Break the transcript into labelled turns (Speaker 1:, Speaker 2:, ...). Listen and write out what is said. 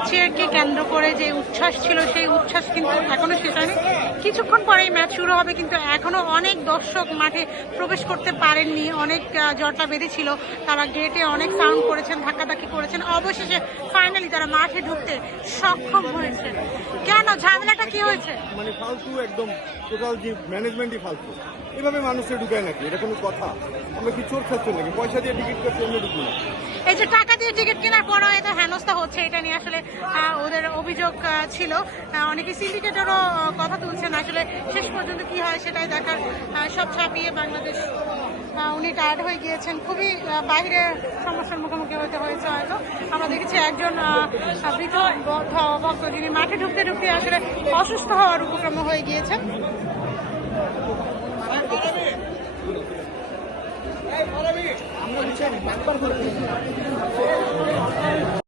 Speaker 1: ম্যাচেরকে কেন্দ্র করে যে উচ্ছ্বাস ছিল সেই উচ্ছ্বাস কিন্তু এখনও শেষ হয়নি। কিছুক্ষণ পরেই ম্যাচ শুরু হবে কিন্তু এখনও অনেক দর্শক মাঠে প্রবেশ করতে পারেননি। অনেক জটলা বেঁধেছিল। তারা গেটে অনেক সাউন্ড করেছেন ধাক্কাধাক্কি করেছেন। অবশেষে ফাইনালি তারা মাঠে ঢুকতে সক্ষম হয়েছে। কেন? ঝামেলাটা কি হয়েছে?
Speaker 2: মানে ফালতু একদম টোটাল যে ম্যানেজমেন্টই ফালতু। এভাবে মানুষে ঢুকায় নাকি? এটা কোনো কথা? আমরা কি চোর খাচ্ছি নাকি? পয়সা দিয়ে টিকিট কাটছি আমরা ঢুকি না।
Speaker 1: এই যে টাকা দিয়ে টিকিট কেনার পরও এত হেনস্থা হচ্ছে, এটা নিয়ে আসলে ওদের অভিযোগ ছিল। অনেকে সিন্ডিকেটেরও কথা তুলছেন। আসলে শেষ পর্যন্ত কি হয় সেটাই দেখার সব ছাপিয়ে বাংলাদেশ উনি টায়ার্ড হয়ে গিয়েছেন। খুবই বাইরে সমস্যার মুখোমুখি হতে হয়েছে হয়তো। আমরা দেখেছি একজন বৃদ্ধ ভক্ত যিনি মাঠে ঢুকতে ঢুকতে আসলে অসুস্থ হওয়ার উপক্রম হয়ে গিয়েছেন।